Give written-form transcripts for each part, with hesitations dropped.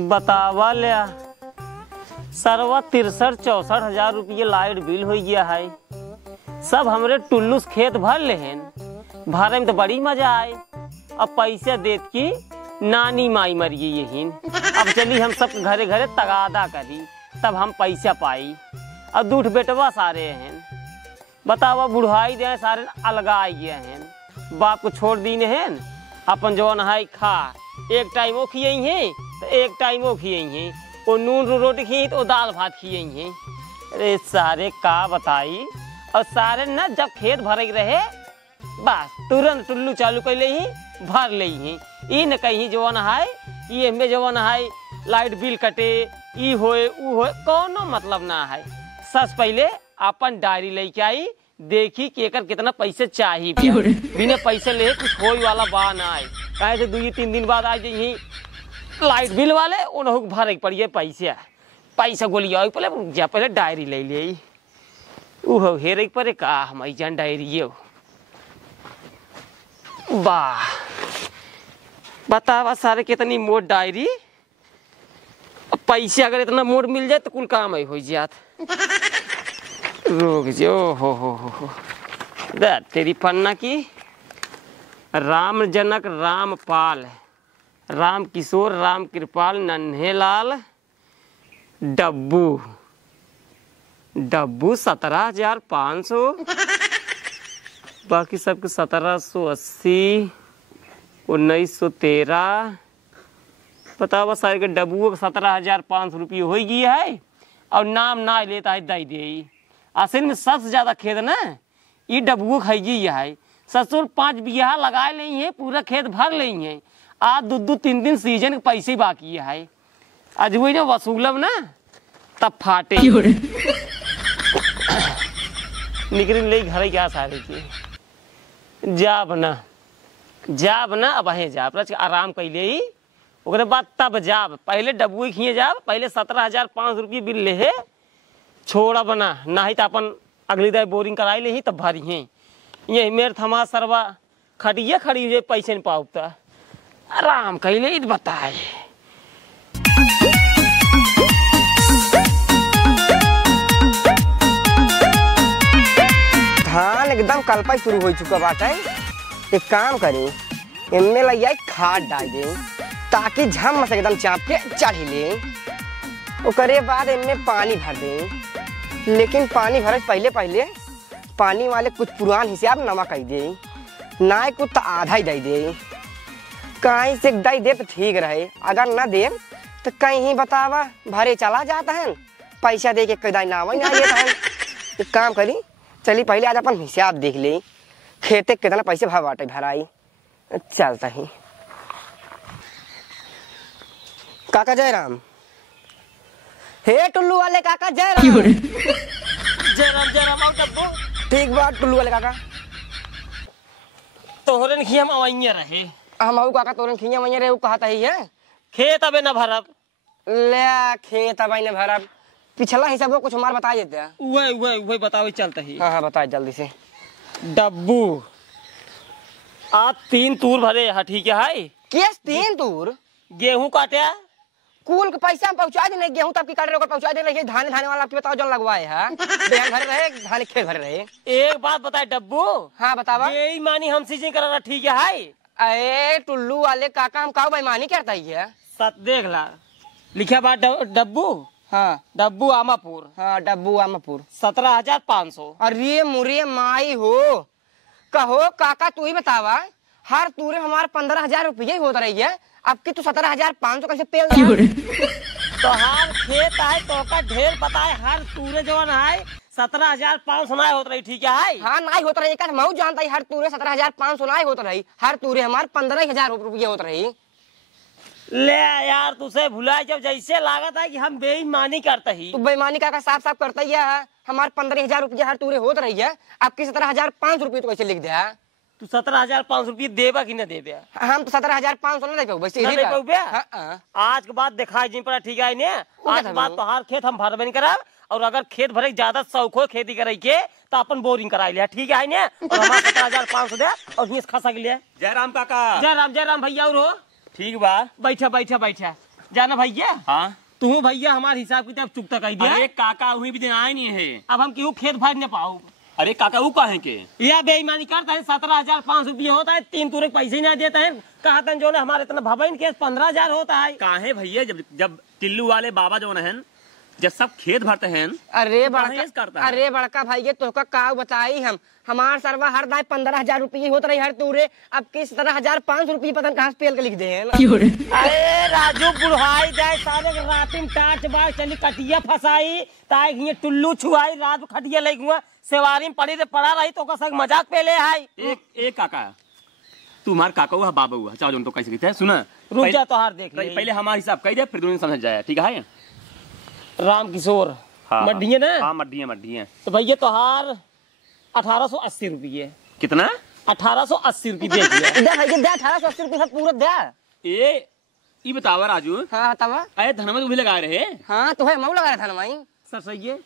बतावा लिया सरवा 63-64 रुपये लाइट बिल हो गया है। सब हमरे टुल्लू से खेत भर ले हैं, भरे में तो बड़ी मजा आए। अब पैसे देत की नानी माई मर गई यहीन। अब चली हम सब घरे घरे तगादा करी, तब हम पैसा पाई। अब दूठ बेटवा सारे हैं, बतावा बुढ़ाई दे सारे अलगा गए हैं। बाप को छोड़ दीने हैं, अपन जवन है खा, एक टाइम वो खिए हैं तो एक टाइम वो खिए हैं, वो नून रोटी खिए तो दाल भात खिए हैं। अरे सारे का बताई। और सारे न जब खेत भरे रहे बस तुरंत टुल्लू चालू कर ले ही भर ले ही। ई न कहीं जवन है ये में जवन है लाइट बिल कटे ई होए ऊ होए कोनो मतलब ना है। सच पहले अपन डायरी लेके आई, देखी कि एकर कितना पैसे चाहिए। बिना पैसे ले कुछ होई वाला बा ना है। कहे तो 2-3 दिन बाद आ जाइए लाइट बिल वाले उन्होंने भरे पड़िए पैसा गोलिया पहले डायरी ले ली ऊ हेरे परे का हम जान डायरी वाह बतावा सारे कितनी मोट डायरी। पैसे अगर इतना मोट मिल जाए तो कुल काम है हो जात। रोक जो हो तेरी पन्ना की राम जनक रामपाल राम किशोर राम कृपाल नन्हेलाल डब्बू 17,500 बाकी सबके 1780 1913 बतावा सारे के डब्बू 17,500 रुपये हो गई है। और नाम ना लेता है दाई दे असल में सबसे ज्यादा खेत ना ये डब्बू खाई है। ससुर 5 बीघा लगा ले हैं, पूरा खेत भर ले हैं। आज 2-3 सीजन के पैसे बाकी है। आज वही ना वसूलब ना तब फाटे निकल ले घर क्या सारे की जाब ना अब है जाब आराम कैले ही ओकरे बाद तब जाब। पहले डब्बू खिए जाब, पहले 17,500 रुपये बिल ले है छोड़ा बना ना ही तो अपन अगली दाई बोरिंग कराई ले ही तब भरी है। ये मेरे थमा सरवा खड़िए खड़ी हुई पैसे नहीं पाऊता आराम कैले ही बताए। धान एकदम कल्पा शुरू हो चुका बात है। एक काम करी इनमें लग जाए खाद डाल दे ताकि झम से एकदम चाप के चढ़ ले। उसके बाद इनमें पानी भर दे, लेकिन पानी भरे पहले पानी वाले कुछ पुरान हिसाब नमक आई दे ना कुछ तो आधा ही दे दे। कहीं से दे तो ठीक रहे, अगर न दे तो कहीं बतावा भरे चला जाता है पैसा दे के कदाई नाम ही ना देता है। एक काम करी चली पहले आज अपन हिसाब देख ले, खेते कितना पैसे बाटे भराई चलता ही। काका जयराम, हे टुल्लू वाले काका जयराम। जयराम ठीक बात टुल्लू वाले काका तोहरन खिया हम अवैया रहे। हम काका तोरन खिया वैया रहे कहता ही है खेत अबे न भरब ले खेत अबे न भरब। पिछला हिसाब कुछ हमार बता देते हैं। वही बताओ चलता ही। हाँ बताए जल्दी से। डब्बू आज 3 तूर भरे है ठीक है। केस 3 तूर गेहूं काटे कुल के पैसा पहुंचा दे। गेहूं तब की काट रहे पहुंचा दे। धान वाला आपके बताओ जल लगवाए है बेहन भरे रहे धान खेत भरे रहे। एक बात बताए डब्बू। हाँ बतावा। यही मानी हम सीजन कर रहा ठीक है। अरे टुल्लू वाले काका हम का बेईमानी करता है। सत देख ला लिखा बात डब्बू। हाँ डब्बू आमापुर। हाँ डब्बू आमापुर 17,500। अरे मुरे माई हो कहो काका तू ही बतावा हर तूरे हमारे 15,000 रुपये होत रही है। अब की तू 17,500 कैसे पेल तो हर खेत है तो का ढेर बताए हर तूरे जवन है 17,500 ना होत रही ठीक है। हाँ ना होत रही मैं जानता ही हर तूरे 17,500 ना होत रही। हर तूरे हमारे 15,000 रुपये होत रही। ले यार तुझसे भुला जब जैसे लागत है कि हम बेईमानी करते ही। तू बेईमानी का साफ साफ करता ही है। हमारे 15,000 रुपये हर तूरे होत रही है। आपकी 17,500 रुपये तो कैसे लिख दे। तू 17,500 रुपये देबा कि न देबे। हम तो 17,500 न दे पाऊ वैसे आज के बाद दिखाई जिन पर ठीक है ने आज के बाद तो हर खेत हम भरबे नहीं करब। और अगर खेत भरे ज्यादा शौक हो खेती करे के तो अपन बोरिंग कराई लिया ठीक है ने। और हमारा 17,500 दे और खसा के लिए। जयराम काका। जयराम भैया और हो ठीक बा। बैठा जाना भैया हाँ तू भैया हमारे हिसाब किताब चुकता कर दिया। अरे काका वही भी दिन आए नहीं है। अब हम क्यों खेत भर न पाऊ। अरे काका वो कहे के यह बेईमानी करता है। 17,500 रुपये होता है, 3 तुरे पैसे ही नहीं देता है। कहा था जो हमारे इतना भवन केस 15,000 होता है। काहे भैया जब टिल्लू वाले बाबा जो है जब सब खेत भरते हैं अरे काहेस करता बड़का है? अरे बड़का भाई तो का बताई हम हमार सरवा हर दाय 15,000 रुपये होत रही हर तूरे। अब के 17,500 रुपये पता कहाँ से पेल के लिख दे हैं। अरे राजू बुढ़ाई जाए सारे रातिम टाच बाग चली कटिया फसाई ताई ये टुल्लू छुआई रात खटिया लग हुआ सेवारी में पड़ी रे पड़ा रही तो का मजाक पेले है। एक काका तुम्हार काका हुआ बाबा हुआ चाहो जो तो कैसे कहते हैं सुना रुक जा तो हार देख ले। पहले हमारे हिसाब कह दे फिर दुनिया समझ जाए ठीक है। राम किशोर हाँ, मड्ढी ना हाँ मड्ढी है। तो भैया तोहार 1880 रुपये। कितना 1880 रुपये दे दिया। दे भैया दे 1880 रुपये पूरा दे। ये बतावा राजू हाँ बतावा। अरे धनवा भी लगा रहे हाँ तो है मऊ लगा रहा था ना भाई। सर सही है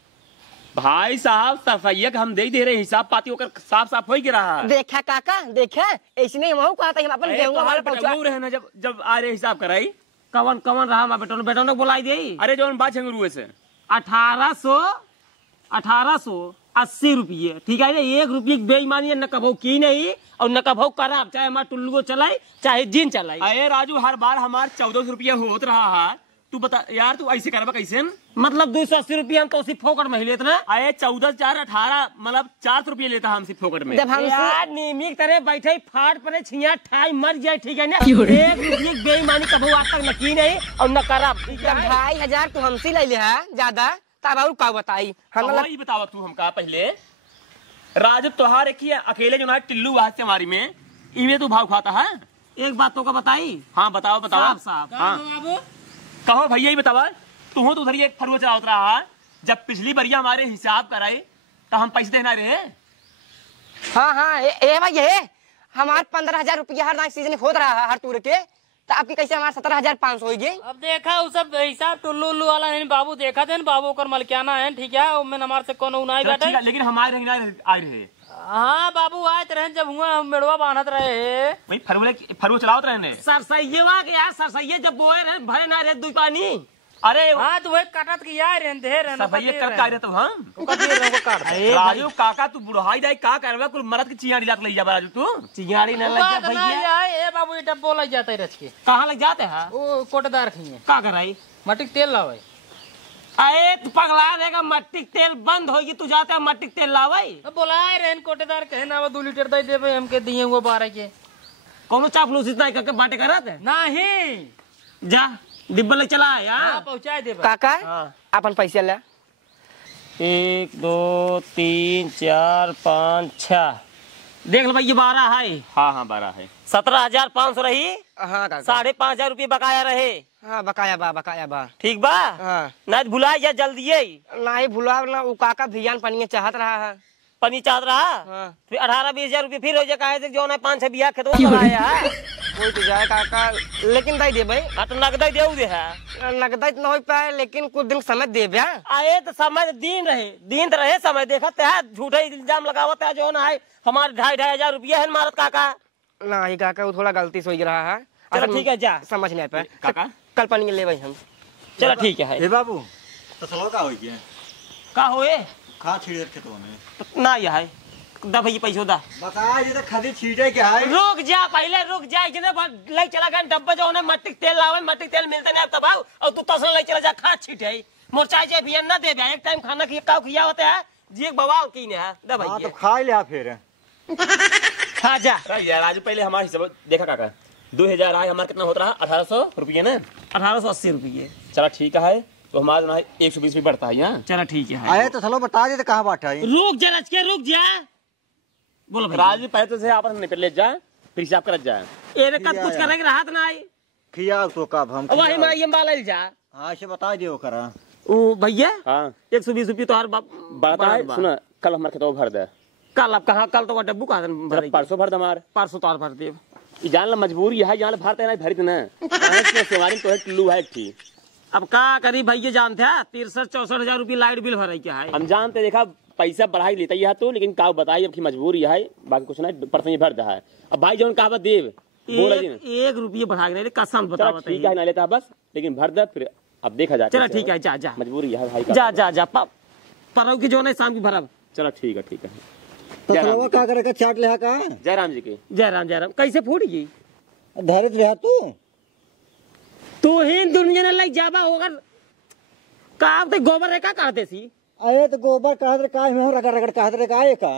भाई साहब सफाइया का हम दे रहे हिसाब पाती होकर साफ हो रहा। देखा काका देखा ऐसे नहीं मऊ कहा था हम अपन गेहूं वाले पहुंचा रहे ना जब आ रहे हिसाब कराई कवन कवन रहा बेटों ने बुलाई दे। अरे जो बात झंगरू से 1880 रुपये ठीक है। 1 रुपये की बेईमानी न कभो की नहीं और न कभो कराब चाहे हमारे टुल्लू चलाए चाहे जिन चलाए। अरे राजू हर बार हमारे 1400 रुपया होत रहा है। तू बता यार तू ऐसे करवा कैसे मतलब 280 रुपये हम तो उसी फोकट में ही लेते ना। अरे 14 4 18 मतलब 400 रुपये लेता हम सिर्फ फोकट में। जब हम यार नीमिक तरह बैठे फाट पड़े छिया ठाई मर जाए ठीक है ना। 1 रुपये की बेईमानी कभो आज तक न की नहीं और न कराब। जब 2,500 तू हमसे ले है ज्यादा तब और का बताई हम ही बतावा तू हमका पहले राजू त्योहार एक ही अकेले जो ना टिल्लू आज से हमारी में इमे तू भाव खाता है। एक बात तो का बताई। हाँ बताओ साफ हाँ कहो भैया ही बतावा तू तो उधर एक फरुआ चलावत रहा। जब पिछली बरिया हमारे हिसाब कराई तो हम पैसे देना रहे। हाँ हाँ ए भाई ये हमारे 15,000 रुपया हर सीजन होत रहा है हर टूर के तो आपकी कैसे हमारे 17,500 हो गए। अब देखा वो सब हिसाब टुल्लू उल्लू वाला है बाबू देखा थे बाबू कर मलकियाना है ठीक है उनमें हमारे से कौन उनाई बैठे लेकिन हमारे आए रहे। हाँ बाबू आए रहे जब हुआ हम मेड़वा बांधत रहे वही फरुआ चलावत रहे सरसैया के यार सरसैया जब बोए रहे भय ना रहे 2 पानी। अरे हाँ तो वही कटत की यार तो हम राजू काका तू बुढ़ाई जाए का करवा कुल मरद की चियाड़ी लात ले जा राजू तू चिंगाड़ी न लग जा भैया। ए बाबू ये डब्बो लग जाता है रच के कहाँ लग जाते हैं वो कोटेदार खिए का कराई मट्टी तेल लावे। अरे तू पगला रहेगा मट्टी तेल बंद होगी तू जाता है मट्टी तेल लावाई। बोलाए रहे कोटेदार कहे ना 2 लीटर दे देवे हमके दिए हुए 12 के कौन चापलूस इतना करके बाटे करा थे नहीं जा डिब्बा ले चला यार पहुँचा दे काका अपन पैसे ले 1 2 3 4 5 6 देख लो भाई ये 12 है। हाँ 12 है। 17,500 रही। हाँ काका 5,500 रुपये बकाया रहे। हाँ बकाया बा ठीक बा हाँ नहीं भुला जा जल्दी नहीं भुला ना वो काका भियान पनिया चाहत रहा है पनी चाहत रहा। हाँ। फिर 18-20 हजार रुपये फिर हो जाए कहे जो ना 5-6 बिया खेतवा कराया है कोई तो जाए काका लेकिन दे दे भाई तो नगद देऊ दे है नगद न हो पाए लेकिन कुछ दिन समय दे ब्या। आए तो समय दिन तो रहे समय देखत है झूठे इल्जाम लगावत है जो ना है हमारे 2,500 हजार रुपया है मारत काका। नहीं काका वो थोड़ा गलती सोच रहा है। चलो ठीक है जा समझ नहीं पाए काका कल पानी ले भाई हम। चलो ठीक है ए बाबू तो चलो का होई के का होए खा छीड़े के तो ने ना ये है दा भई पैसो दा बता ये तो खादी छीटे के है। रुक जा पहले रुक जा इतने ले चला गया डब्बा जो है मट्टी तेल लावे मट्टी तेल मिलता नहीं तब आओ और तू तसला ले चला जा खा छीटे मोर चाय जे भी ना दे एक टाइम खाना की का खिया होता है जी एक बवाल की ने है दा हां भई तो खा ले फिर खा जा यार राजू पहले हमारे हिसाब देखा काका 2000 है हमारा कितना होता रहा 1800 रुपये ना 1880 रुपये। चला ठीक है तो हमारा ना 120 भी बढ़ता है यहाँ। चलो ठीक है आए तो चलो बता दे कहां बैठा है। रुक जा रच के रुक जा बोलो भाई राजू पहले तो से आपस में ले जा फिर हिसाब कर जाए एरे कब कुछ करेंगे राहत ना आई खिया तो कब हम वही में ये बाल जा हां से बता दियो करा ओ भैया हाँ 120 रुपये तो हर बढ़ता है सुना कल हमारे खेतों भर दे कल अब कहाँ कल तो डब्बू कहा परसों भर दे हमारे परसों तो भर दे जान ला मजबूरी है जान ला भरते ना भरित ना सेवारी तो है टिल्लू है ठीक। अब का करी भैया जानते हैं 63-64 हजार रुपये लाइट बिल भराई क्या है। हम जानते देखा पैसा बढ़ाई लेता है तो लेकिन का बताई अब की मजबूरी है बाकी कुछ नहीं परसों भर दे है। अब भाई जौन कहा देव बोला जी ना। 1 रुपये बढ़ा के नहीं कसम चलो बताओ ठीक है ना लेता बस, लेकिन भर दे फिर अब देखा जाए। चलो ठीक है, जा जा मजबूरी है भाई का। जा जा जा परव की जो है शाम की भरब। चलो ठीक है ठीक है। तो जय राम सलवा जी का करेगा चाट ले का की। जय राम जी की। जय राम कैसे फूट गई धैर्य रहा तू ही दुनिया ने लग जाबा होगा का ते गोबर रे का कहते सी। अरे तो गोबर कहत का में रगड़ रगड़ कहत रे का का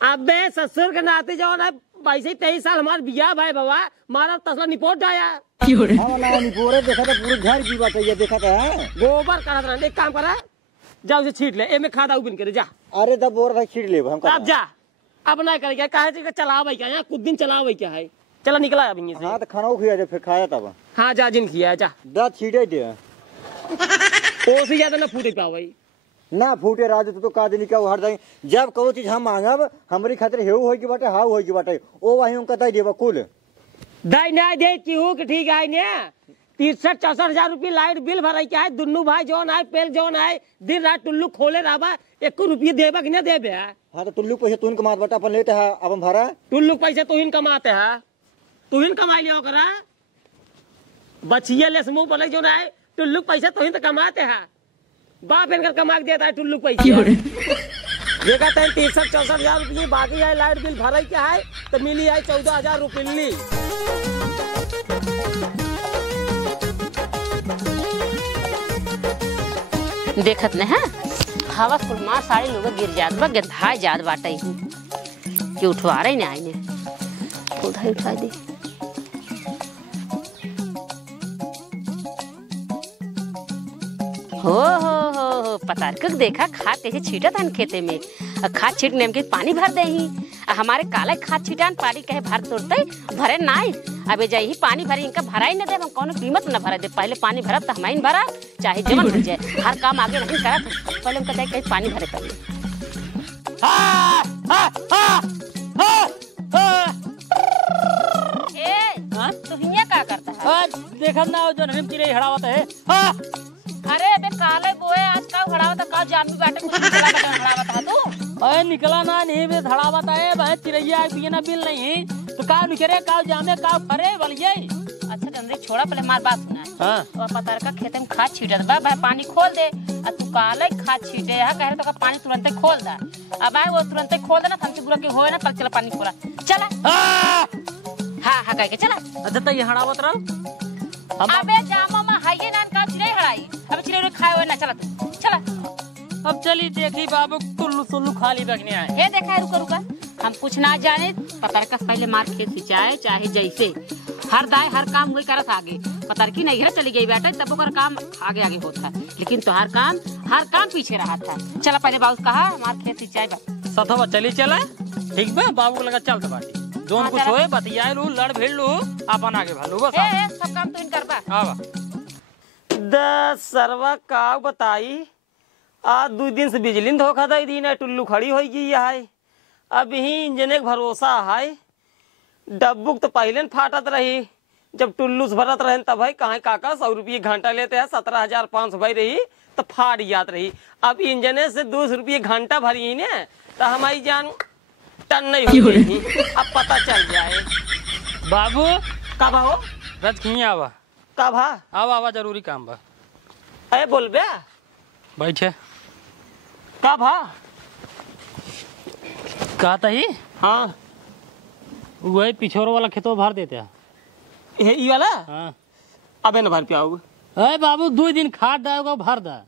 अबे ससुर के नाते जो ना 22-23 साल हमार बिया भाई बाबा मारा तसला निपोट आया हां ना नहीं बोरे देखा तो पूरे घर की बात है ये देखा था। गोबर कहत रहा एक काम करा जाओ से छीट ले एमे खादा उबिन करे जा। अरे तब बोर भाई छीट ले हम अब जा अब ना कर क्या काहे से चलावे क्या यहाँ कुछ दिन चलावे क्या है। चला निकला अब यहीं से। हां तो खाना खिया दे फिर खाया तब हाँ जा जिन किया जा दा छीटे दे ओसे ज्यादा ना फूटे पावे ना फूटे राज तो का दिन का हर जाए जब कोनो चीज हम मांगब हमरी खातिर हेऊ होई की बाटे हाउ होई की बाटे ओ वही हम कतई देबा कुल दाई ना दे केहू के ठीक है ने 63-64 हजार रुपये लाइट बिल भराई क्या है दुन्नू भाई जौन है पेल जौन है दिन रात टुल्लू खोले रहा 1 रुपये देबा कि ना देबे। हां तो टुल्लू पैसे तून कमात बाटा अपन लेते है अपन भरा टुल्लू पैसे तू ही कमाते है तू ही कमाई लियो करा बचिया ले समूह बोले जो है टुल्लू पैसे तू ही तो कमाते है बाप इनका कमा के देता है टुल्लू पैसे देखा था 63-64 हजार रुपये बाकी है लाइट बिल भराई क्या है तो मिली है 14 हजार रुपये। देखत न है हवा कुल मार सारे लोग गिर जात बा गधा जात बाटे कि उठवा रहे ने आईने खुद ही उठा दे। हो पतारक देखा खाद कैसे छीटा था खेते में खाद छीटने में पानी भर दे ही हमारे काले खाद छीटान पानी कहे भर तोड़ते भरे नाई अबे जाई ही पानी भरी इनका भरा ही न दे हम कौन कीमत न भरा दे पहले पानी भरा तो हम भरा चाहे जमन हो जाए हर काम आगे नहीं करा पहले उनका कहीं पानी भरे पहले। तो हिया का करता है देखा ना जो नरम चिड़ै हड़ावत है। अरे बे काले बोए आज का हड़ावत का जामी बैठे कुछ निकला बैठे हड़ावत है तू अरे निकला ना नहीं बे हड़ावत है भाई चिड़ैया बिना बिल नहीं तो का निकरे का जामे का फरे बलिए। अच्छा चंद्री छोड़ा पहले हमारी बात सुना हां तो पतार का खेत में खाद छीटत बा भाई पानी खोल दे और तू काले खाद छीटे है कह तो का पानी तुरंत खोल दे अब आए वो तुरंत खोल देना हमसे बुरा के होए ना कल चला पानी खोला चला हां हां कह के चला अच्छा तो ये हड़ावत रहा अबे जामा में हाइए नान का चिड़ै हड़ाई अब चिड़ै खाए हुए ना चला तू चला। अब चली देखी बाबू टुल्लू सुल्लू खाली बगने आए ये देखा है रुका रुका हम कुछ ना जाने पतार का पहले मार खेत सिंचाए चाहे जैसे हर दाए हर काम वही करत आगे पतार की नहीं चली गई बेटा तब ओकर काम आगे आगे होता लेकिन तो हर काम पीछे रहा था। चला पहले बाबू कहा हमार खेत सिंचाए बा सथवा चली चला ठीक बा बाबू लगा चल तो बाटी जोन हाँ, कुछ होए बतियाए लू लड़ भिड़ लू अपन आगे भालू बस सब काम तो इन करबा आवा द सरवा का बताई आज 2 दिन से बिजली धोखा दे दी ना टुल्लू खड़ी हो गई है अब ही इंजन के भरोसा है डब्बुक तो पहले फाटत रही जब टुल्लू से भरत रहे तब भाई कहाँ काका 100 रुपये घंटा लेते हैं 17,500 भाई रही तो फाट जात रही अब इंजने से 200 रुपये घंटा भरी ने तो हमारी जान टन नहीं हो रही अब पता चल जाए। बाबू कब हो रथ खिए आवा कब हा आवा आवा जरूरी काम बा अरे बोल बे बैठे कब हा कहता ही हाँ वही पिछोर वाला खेतों भर देते हैं ये वाला हाँ अबे न भर पियाओगे अरे बाबू 2 दिन खाद डालेगा भर दा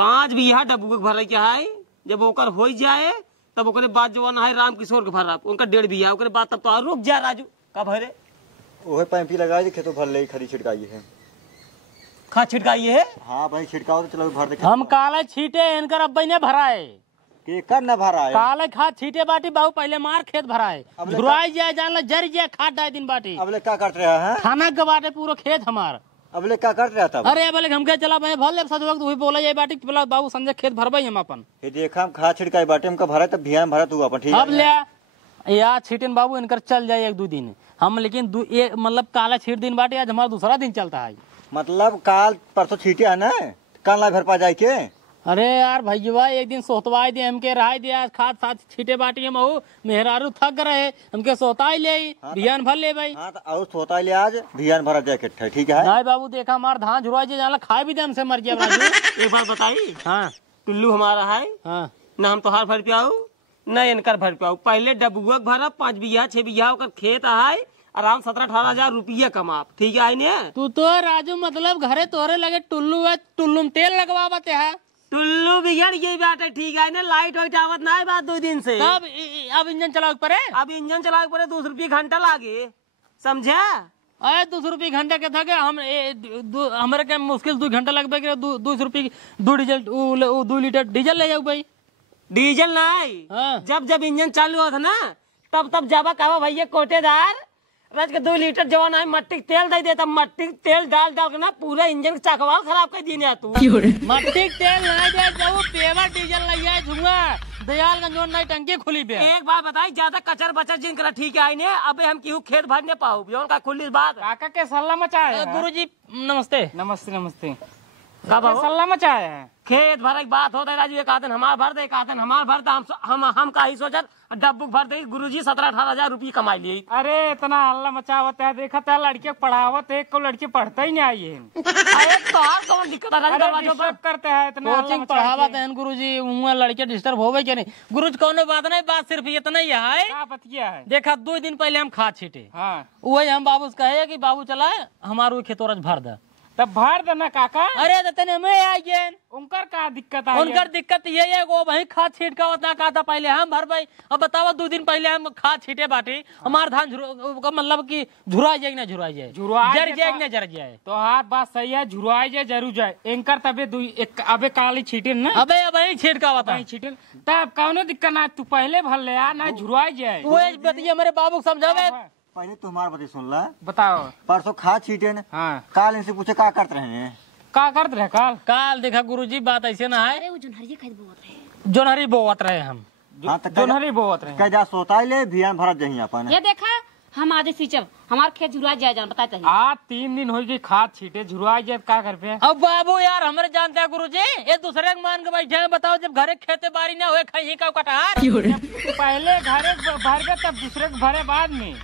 5 बीघा डब्बू के भर क्या है जब ओकर हो जाए तब ओकरे बाद जो है राम किशोर के भर उनका 1.5 बीघा ओकरे बाद तब तो रुक जा राजू का भरे ओहे पैंपी लगाई खेतों भर ले खरी छिड़काई है खाद छिड़काइए है। हां भाई छिड़काओ तो चलो भर दे हम काले छीटे इनकर अब्बई ने भराए के कर न भरा है काले खाद छीटे बाटी बाबू पहले मार खेत भराए दुराई जाए जानला जर जाए खाद डाल दिन बाटी अबले क्या करते रहा है खाना के बाटे पूरा खेत हमार अबले क्या करते रहा था अरे बोले हम के चला मैं भर ले सब वक्त वही बोला जाए बाटी बोला बाबू संजय खेत भरबई हम अपन ये देखा हम खाद छिड़काई बाटे हमका भरा तब भियान भरा तू अपन ठीक अब ले या छीटन बाबू इनकर चल जाए 1-2 दिन हम लेकिन मतलब काला छीट दिन बाटे आज हमारा दूसरा दिन चलता है मतलब काल परसों छीटे है ना कल ना भर पा जाए के अरे यार भैया एक दिन सोतवाई दे हमके राय दिया खाद साथ छीटे बाटी हम मेहरारू थक रहे हमके सोताई ले भियान भर ले भाई। हाँ तो और सोता ले आज भियान भरा जाए इकट्ठा ठीक है। नहीं बाबू देखा हमार धान झुरवा जे जाला खाए भी दे हमसे मर गया राजू। एक बात बताई, हाँ टुल्लू हमारा है हाँ ना, हम तोहार भर पियाऊ न इनकर भर पियाऊ। पहले डबुआ भरा 5 बीघा 6 बीघा ओकर खेत है, आराम 17-18 हजार रुपया कमाप, ठीक है ने। तू तो राजू मतलब घरे तोरे लगे टुल्लू है, टुल्लू में तेल लगवावते है। टुल्लू बिगड़ गई बात है, ठीक है ना। लाइट वाइट आवत ना है बात 2 दिन से। अब इंजन चलाओ पड़े, अब इंजन चलाए पड़े 200 रुपये घंटा लागे, समझा। अरे 200 रुपये घंटा के था हम हमारे क्या मुश्किल 2 घंटा लगभग 200 रुपये 2 लीटर डीजल ले जाऊ भाई। डीजल नहीं, हाँ। जब इंजन चालू होता ना तब जाबा कहा भैया कोटेदार रज के 2 लीटर जवान है मट्टी तेल दे देता। मट्टी तेल डाल के ना पूरा इंजन चकवा खराब कर दी तू। मट्टी तेल नहीं दे जाओ पेवर डीजल लग जाए झुंगा दयालगंज नई टंकी खुली पे। एक बात बताई, ज्यादा कचर बचर जिन करा ठीक है ने। अबे हम क्यों खेत भर ने पाऊ का खुली बात। काका के सल्ला मचाए गुरुजी नमस्ते। नमस्ते नमस्ते। कब सल्ला मचाए है खेत भर की बात होता है राजू। एक आदन हमार भर दे, एक आदन हमार भर दे। हम का ही सोचत डब्बू भर दे। गुरुजी 17-18 हजार रुपये कमाई लिए। अरे इतना हल्ला मचावत है, देखा था लड़के पढ़ावत है, को लड़के पढ़ता ही नहीं आई है। कौन दिक्कत है करते हैं इतना कोचिंग पढ़ावत है गुरुजी, वहाँ लड़के डिस्टर्ब होवे क्या नहीं। गुरुजी कौन बात नहीं, बात सिर्फ इतना ही है। देखा 2 दिन पहले हम खाद छीटे, वही हम बाबू से कहे कि बाबू चला हमारे खेतों भर दे, तब भर देना काका। अरे तने मैं आ गए उनकर का दिक्कत है। उनकर दिक्कत ये है वो वही खाद छीट का उतना कहा था पहले हम भर भाई। अब बताओ 2 दिन पहले हम खाद छीटे बाटी, हमार धान मतलब कि झुरा जाए ना झुरा जाए, जर जाए ना जर जाए। तो हाँ बात सही है, झुरा जाए जरूर जाए। इनकर तबे अबे काली छीटे ना, अबे वही छीट का होता है छीटे, तब कौनो दिक्कत ना। तू पहले भर ले ना झुरा जाए। वो बताइए हमारे बाबू को समझावे। पहले तुम्हारा बता सुन ला, बताओ। परसों खाद छीटे न, हाँ। काल इनसे पूछे क्या करते रहे, का करते रहे काल देखा गुरुजी बात ऐसे ना है। जोनहरी बोवत रहे हम। हाँ, जोनहरी बोवत रहे। जा सोता ले भियान भरत जही अपन। ये देखा हम आज सींचब हमार खेत झुरा जाए जान बताते हैं। आज 3 दिन हो गई खाद छीटे झुरा जाए का कर पे। अब बाबू यार हमारे जानते हैं गुरुजी, एक दूसरे के मान के बैठे हैं। बताओ जब घरे खेते बाड़ी ना हुए खाई का कटहार पहले घरे भर गए तब दूसरे के भरे बाद में।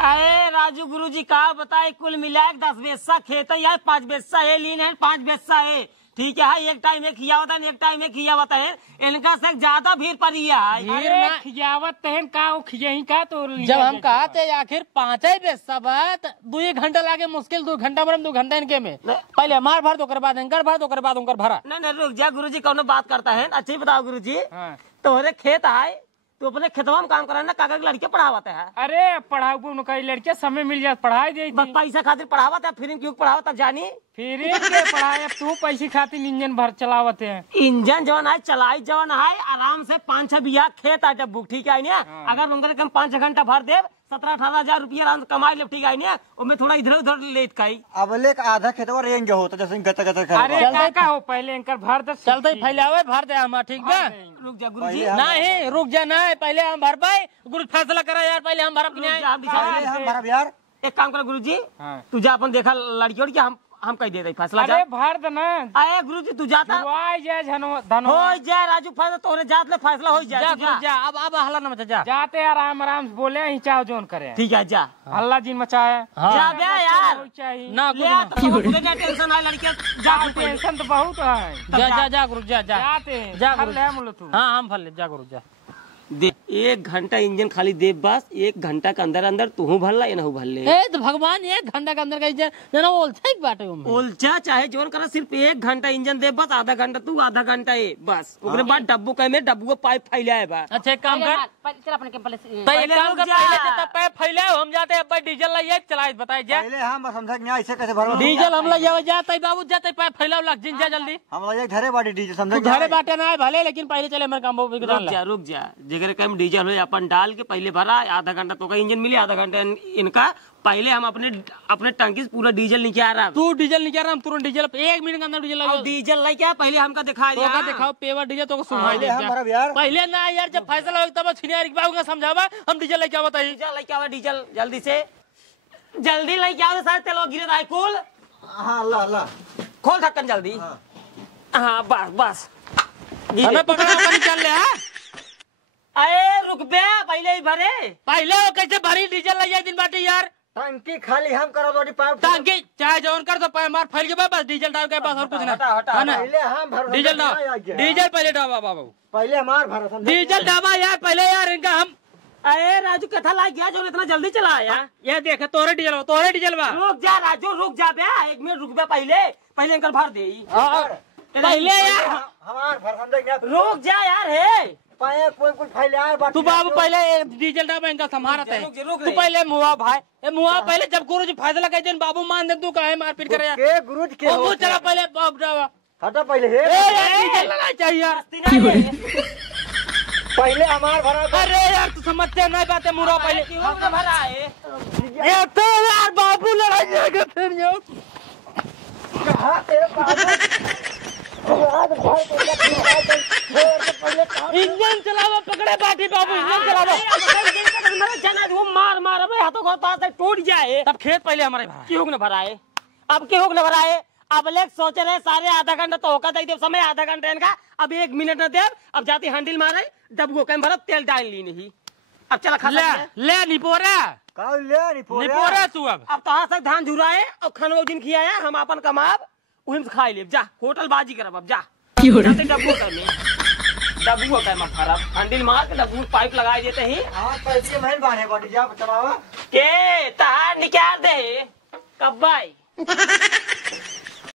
अरे राजू गुरुजी का बताए कुल मिलाए 10 बेस्सा खेत है, 5 बेस्सा है लीन है, 5 बेस्सा है, ठीक है। एक टाइम में खियावत है, एक टाइम में खियावत है। इनका से ज्यादा भीड़ पड़ी है। खियावत है का खियही का तो जब हम कहा थे आखिर 5 बेस्सा बात 2 घंटा लागे मुश्किल 2 घंटा में 2 घंटा इनके में पहले हमार भर दो बाद इनकर भर दो बाद उनकर भरा। नहीं रुक जा गुरुजी कौन बात करता है। अच्छी बताओ गुरुजी, तोहरे खेत है तो अपने खेतवा में काम करा ना, काका के लड़के पढ़ावते है। अरे पढ़ाऊ लड़के समय मिल जाए पढ़ाई दे पैसा खातिर पढ़ावत है, फिर क्यों पढ़ावत तब जानी। फिर के पढ़ाए तू पैसे खातिर इंजन भर चलावत है। इंजन जवन है चलाई जवन है आराम से 5-6 बीघा खेत है डब्बू, ठीक है ना। अगर उनके कम 5 घंटा भर दे 17-18 हजार रुपया आराम से कमाई ले, ठीक है ना। उनमें थोड़ा इधर उधर लेट का अब ले आधा खेतवा रेंज होता जैसे गता अरे का हो पहले इनकर भर दे चलते फैलावे भर दे हम ठीक है। रुक जा गुरुजी, नहीं रुक जा नहीं पहले हम भर पाए गुरु फैसला करा यार पहले हम भरब यार। एक काम कर गुरुजी, तू जा अपन देखा लड़की और क्या हम कह दे फैसला। अरे भर देना। अरे गुरुजी तू जाता हो जाए राजू फैसला तोरे जात ले फैसला हो जाए। जा अब हल्ला न मचा जा जाते आराम आराम से बोले ही चाहो जोन करे, ठीक है जा। हल्ला जी मचाया जा बे यार ना टेंशन है लड़के जा, टेंशन तो बहुत है। जा गुरु जा जाते जा तू। हाँ हम फल जा गुरु जा। 1 घंटा इंजन खाली दे बस, 1 घंटा के अंदर अंदर तू भर ला या भर ले। तो भगवान 1 घंटा के अंदर का बाटे उलझा चाहे जोन करा, सिर्फ 1 घंटा इंजन दे बस, आधा घंटा तू आधा घंटा है बस। उसके बाद डब्बू कहे में डब्बू पाइप फैलाए बा। अच्छा एक काम कर पहले पाइप फैलाओ हम जाते अब डीजल लाइए चलाए बताए जा। पहले हम समझा नहीं ऐसे कैसे भरवा डीजल हम लाइए जाते बाबू जाते पाइप फैलाओ लग जिन जा जल्दी हम लाइए घरे बाटी डीजल समझा घरे बाटे ना भले लेकिन पहले चले मेरे काम रुक जा जगह कम डीजल हो अपन डाल के पहले भरा, आधा घंटा तो का इंजन मिले, आधा घंटा इनका। पहले हम अपने टंकी से पूरा डीजल निकाल आ रहा। तू डीजल निकाल रहा, हम तुरंत डीजल 1 मिनट के अंदर डीजल लगा। डीजल लाई क्या पहले हमका दिखा दिया, दिखाओ पेवर डीजल तो सुनाई दे यार। पहले ना यार जब फैसला हो तब छिनिया रिकबाऊंगा समझावा हम डीजल लेके आवत है। डीजल लेके आवा, डीजल जल्दी से जल्दी लेके आओ, सारे तेल गिरे था कुल। हां ला खोल ढक्कन जल्दी। हां बस हमें पकड़ा अपन चल ले। हाँ अरे रुक बे, पहले ही भरे। पहले वो कैसे भरी डीजल लग जाए दिन बाटे यार। टंकी खाली हम करा दो पाइप टांकी चाहे जौन कर दो मार फैल के बस डीजल डाल के बस और कुछ ना। है ना पहले हम भर डीजल डाल, डीजल पहले डाबा बाबू, पहले हमार भर डीजल डाबा यार पहले यार इनका हम। अरे राजू कथा लाग गया जो इतना जल्दी चला आया। ये देख तोरे डीजल बा। रुक जा राजू, रुक जा बे, 1 मिनट रुक बे, पहले अंकल भर दे। पहले यार हमार भर समझे रुक जा यार, हे पाइप कोई कुछ फैले यार। तू बाबू पहले डीजल डाबा इनका संभारत है। रुक तू पहले मुआ भाई, ए मुआ पहले जब गुरुजी फैसला कर देन बाबू मान दे, तू काहे मारपीट करे यार। के गुरुजी के वो चला पहले बाप डाबा हटा पहले हे डीजल लगाई चाहिए यार। पहले हमार भरा। अरे यार तू समझते नहीं बातें मुरा पहले क्यों न भरा है? ये तो यार बाबू लड़ाई जाएगा फिर यो। इंजन चलावा पकड़े बाटी बाबू, इंजन चलावा। जना वो मार अबे हाथों को पास टूट जाए। तब खेत पहले हमारे भरा। क्यों न भरा है? अब क्यों न भरा है? अब लेक सोच रहे सारे आधा घंटा तो होगा दे समय, आधा घंटा इनका, अब 1 मिनट न दे। अब जाती हैंडल मारे जब वो कहीं भरा तेल डाल ली नहीं। अब चला खा ले निपोरा निपोरा तू अब तो हाँ से धान झुराए और खाना दिन खियाया हम अपन कमाब उहिम से खाई ले। जा होटल बाजी करब, अब जा डब्बू कर में, डब्बू कर मत खराब, हैंडल मार के डब्बू पाइप लगाई देते ही। हां पैसे महल बाने बाटी जा चलावा के तहार निकाल दे कब भाई।